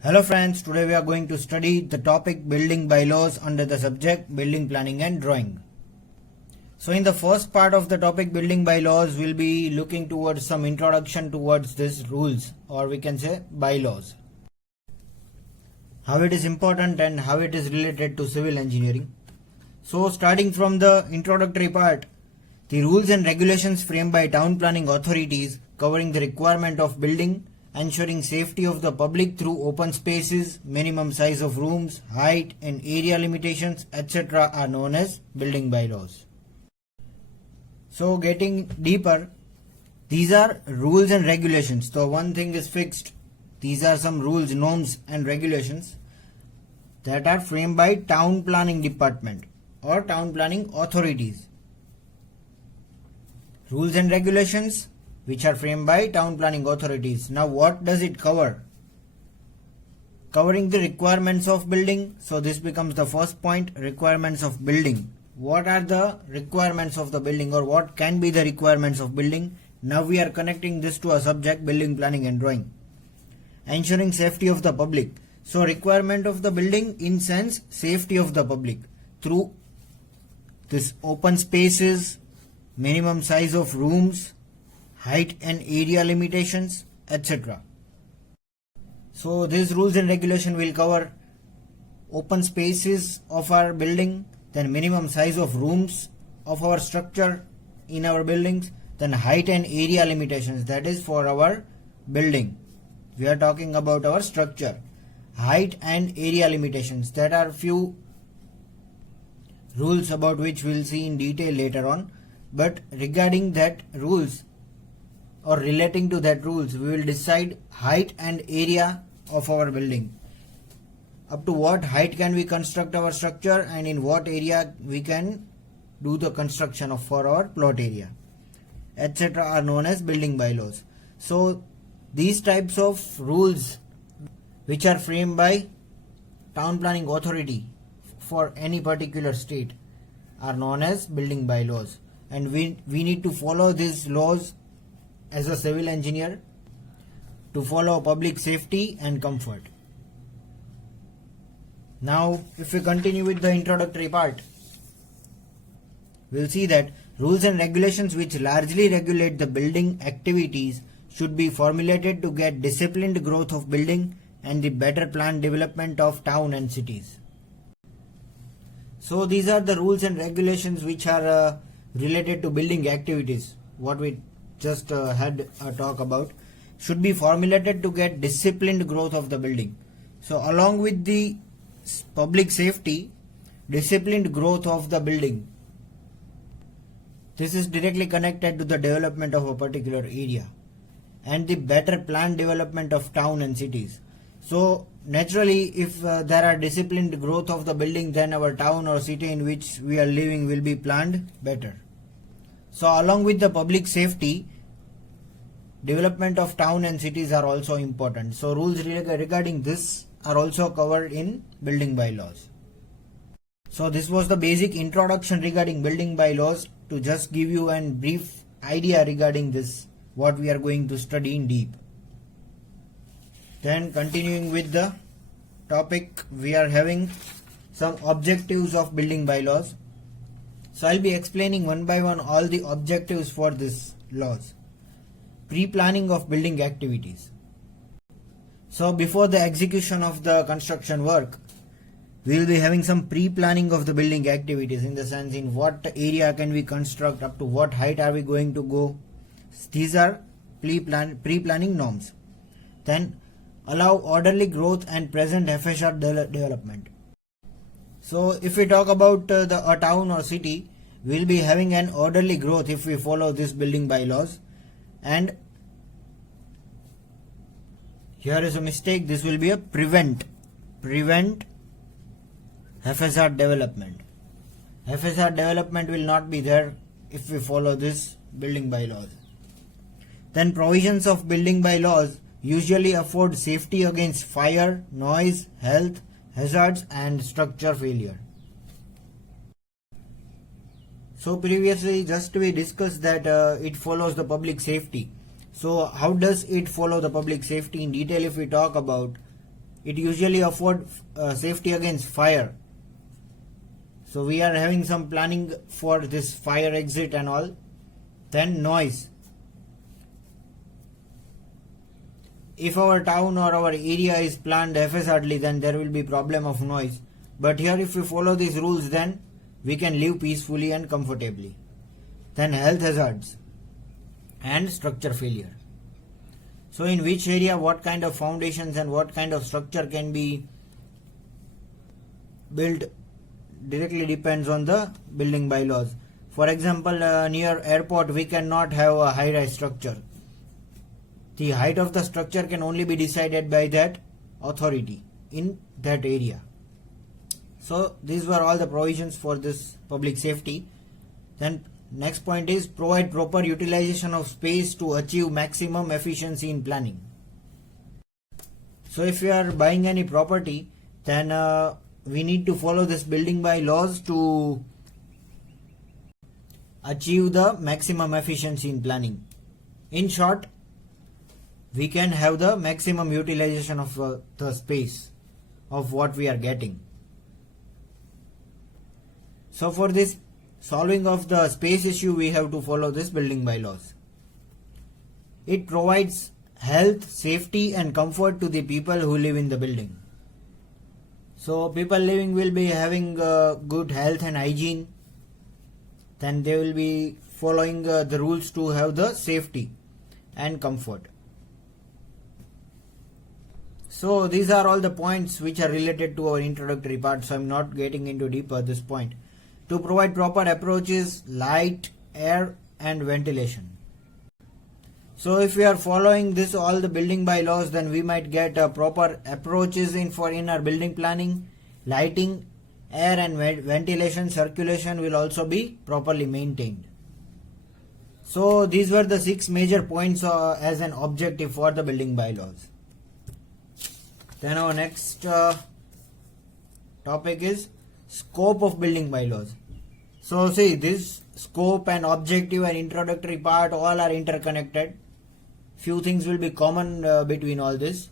Hello friends, today we are going to study the topic building bylaws under the subject building planning and drawing. So in the first part of the topic building bylaws, we'll be looking towards some introduction towards these rules, or we can say bylaws. How it is important and how it is related to civil engineering. So starting from the introductory part, the rules and regulations framed by town planning authorities covering the requirement of building, ensuring safety of the public through open spaces, minimum size of rooms, height and area limitations, etc. are known as building bylaws. So getting deeper, these are rules and regulations. So one thing is fixed. These are some rules, norms and regulations that are framed by town planning department or town planning authorities. Rules and regulations which are framed by town planning authorities. Now what does it cover? Covering the requirements of building. So this becomes the first point, requirements of building. What are the requirements of the building, or what can be the requirements of building? Now we are connecting this to a subject building planning and drawing. Ensuring safety of the public. So requirement of the building in sense safety of the public through this open spaces, minimum size of rooms, height and area limitations, etc. So these rules and regulation will cover open spaces of our building, then minimum size of rooms of our structure in our buildings, then height and area limitations, that is for our building. We are talking about our structure. Height and area limitations, that are few rules about which we will see in detail later on. But regarding that rules or relating to that rules, we will decide height and area of our building. Up to what height can we construct our structure, and in what area we can do the construction of for our plot area, etc. are known as building bylaws. So these types of rules which are framed by town planning authority for any particular state are known as building bylaws, and we need to follow these laws as a civil engineer to follow public safety and comfort. Now if we continue with the introductory part, we will see that rules and regulations which largely regulate the building activities should be formulated to get disciplined growth of building and the better planned development of town and cities. So these are the rules and regulations which are related to building activities, what we just had a talk about, should be formulated to get disciplined growth of the building. So along with the public safety, disciplined growth of the building, this is directly connected to the development of a particular area and the better planned development of town and cities. So naturally, if there are disciplined growth of the building, then our town or city in which we are living will be planned better. So along with the public safety, development of town and cities are also important. So rules regarding this are also covered in building bylaws. So this was the basic introduction regarding building bylaws, to just give you a brief idea regarding this, what we are going to study in deep. Then continuing with the topic, we are having some objectives of building bylaws. So I'll be explaining one by one all the objectives for this laws. Pre-planning of building activities. So before the execution of the construction work, we will be having some pre-planning of the building activities, in the sense in what area can we construct, up to what height are we going to go. These are pre-planning norms. Then allow orderly growth and present FSR development. So if we talk about a town or city, we will be having an orderly growth if we follow this building bylaws. And here is a mistake, this will be a prevent FSR development. FSR development will not be there if we follow this building bylaws. Then provisions of building bylaws usually afford safety against fire, noise, health hazards and structure failure. So previously just we discussed that it follows the public safety. So how does it follow the public safety in detail? If we talk about, it usually affords safety against fire. So we are having some planning for this fire exit and all. Then noise. If our town or our area is planned haphazardly, then there will be problem of noise. But here if we follow these rules, then we can live peacefully and comfortably. Then health hazards and structure failure. So in which area what kind of foundations and what kind of structure can be built directly depends on the building bylaws. For example, near airport we cannot have a high-rise structure. The height of the structure can only be decided by that authority in that area. So these were all the provisions for this public safety. Then next point is provide proper utilization of space to achieve maximum efficiency in planning. So if you are buying any property, then we need to follow this building bylaws to achieve the maximum efficiency in planning. In short, we can have the maximum utilization of the space of what we are getting. So for this solving of the space issue, we have to follow this building bylaws. It provides health, safety and comfort to the people who live in the building. So people living will be having good health and hygiene. Then they will be following the rules to have the safety and comfort. So these are all the points which are related to our introductory part, so I am not getting into deeper at this point. To provide proper approaches, light, air and ventilation. So if we are following this all the building bylaws, then we might get proper approaches in our building planning. Lighting, air and ventilation, circulation will also be properly maintained. So these were the 6 major points as an objective for the building bylaws. Then our next topic is scope of building bylaws. So see, this scope and objective and introductory part all are interconnected. Few things will be common between all this,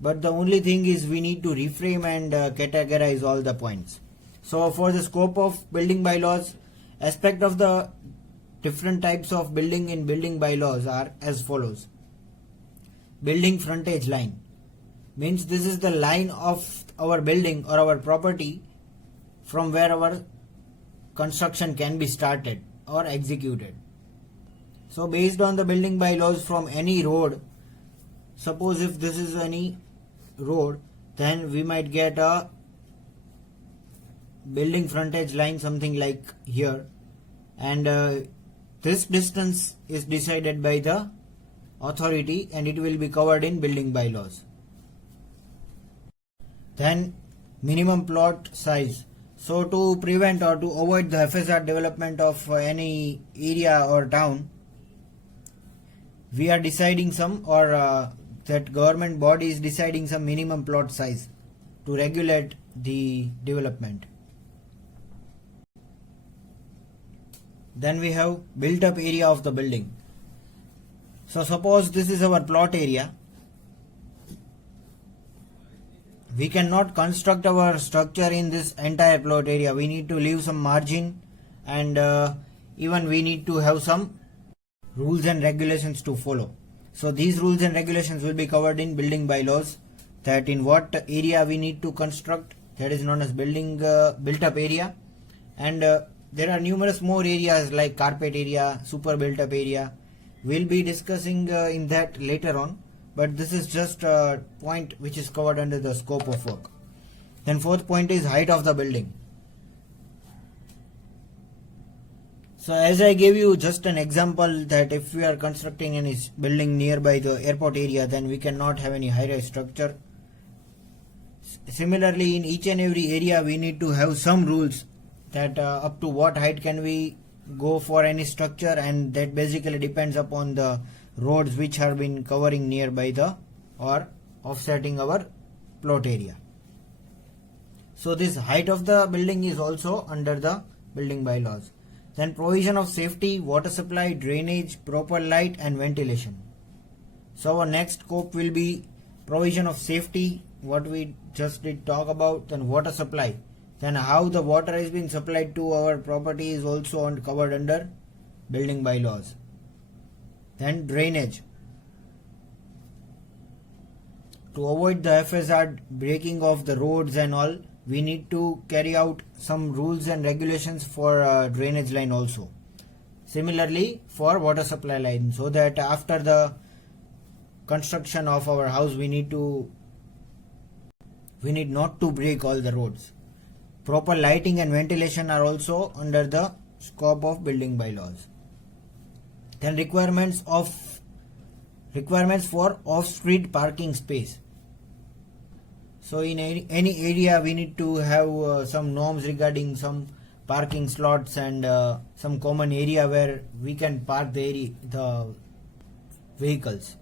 but the only thing is we need to reframe and categorize all the points. So for the scope of building bylaws, aspect of the different types of building in building bylaws are as follows. Building frontage line means this is the line of our building or our property from where our construction can be started or executed. So based on the building bylaws, from any road, suppose if this is any road, then we might get a building frontage line something like here, and this distance is decided by the authority and it will be covered in building bylaws. Then minimum plot size. So to prevent or to avoid the haphazard development of any area or town, we are deciding some, or that government body is deciding some minimum plot size to regulate the development. Then we have built up area of the building. So suppose this is our plot area. We cannot construct our structure in this entire plot area. We need to leave some margin, and even we need to have some rules and regulations to follow. So these rules and regulations will be covered in building bylaws, that in what area we need to construct, that is known as building built up area. And there are numerous more areas like carpet area, super built up area. We'll be discussing in that later on, but this is just a point which is covered under the scope of work. Then fourth point is height of the building. So as I gave you just an example, that if we are constructing any building nearby the airport area, then we cannot have any high-rise structure. Similarly, in each and every area we need to have some rules, that up to what height can we go for any structure, and that basically depends upon the roads which have been covering nearby the or offsetting our plot area. So this height of the building is also under the building bylaws. Then provision of safety, water supply, drainage, proper light and ventilation. So our next scope will be provision of safety, what we just did talk about. Then water supply, then how the water has been supplied to our property is also covered under building bylaws. Then drainage, to avoid the FSR breaking of the roads and all, we need to carry out some rules and regulations for drainage line also. Similarly for water supply line, so that after the construction of our house we need not to break all the roads. Proper lighting and ventilation are also under the scope of building bylaws. Then requirements for off-street parking space. So in any area we need to have some norms regarding some parking slots and some common area where we can park the vehicles.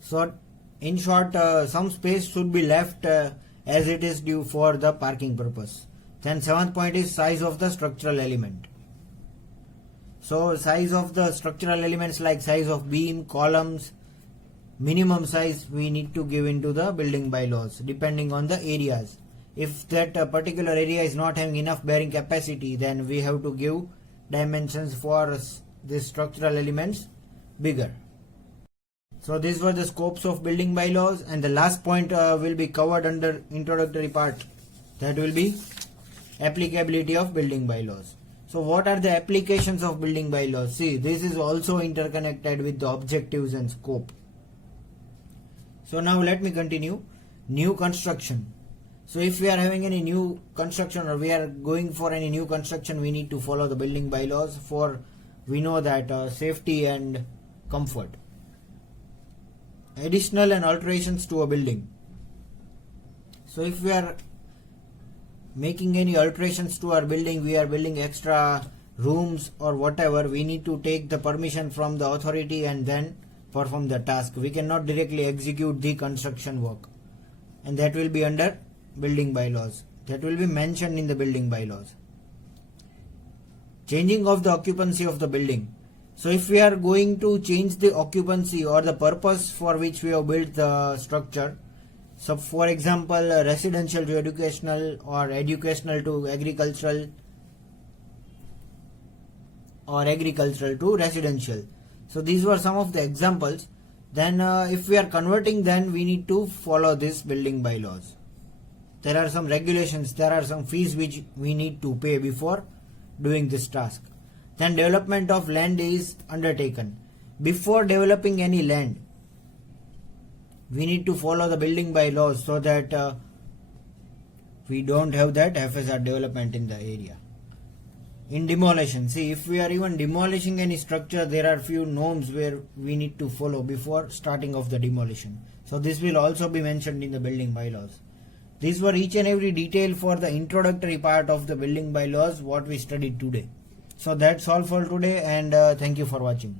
So in short, some space should be left as it is due for the parking purpose. Then 7th point is size of the structural element. So size of the structural elements like size of beam, columns, minimum size we need to give into the building bylaws depending on the areas. If that particular area is not having enough bearing capacity, then we have to give dimensions for these structural elements bigger. So these were the scopes of building bylaws, and the last point will be covered under introductory part, that will be applicability of building bylaws. So what are the applications of building bylaws? See, this is also interconnected with the objectives and scope. So now let me continue. New construction. So if we are having any new construction or we are going for any new construction, we need to follow the building bylaws for, we know that safety and comfort. Additional and alterations to a building. So if we are making any alterations to our building, we are building extra rooms or whatever, we need to take the permission from the authority and then perform the task. We cannot directly execute the construction work, and that will be under building bylaws. That will be mentioned in the building bylaws. Changing of the occupancy of the building. So if we are going to change the occupancy or the purpose for which we have built the structure, so for example residential to educational or educational to agricultural or agricultural to residential. So these were some of the examples. Then if we are converting, then we need to follow this building bylaws. There are some regulations, there are some fees which we need to pay before doing this task. Then development of land is undertaken. Before developing any land, we need to follow the building bylaws so that we don't have that FSR development in the area. In demolition, see, if we are even demolishing any structure, there are few norms where we need to follow before starting of the demolition. So this will also be mentioned in the building bylaws. These were each and every detail for the introductory part of the building bylaws what we studied today. So that's all for today, and thank you for watching.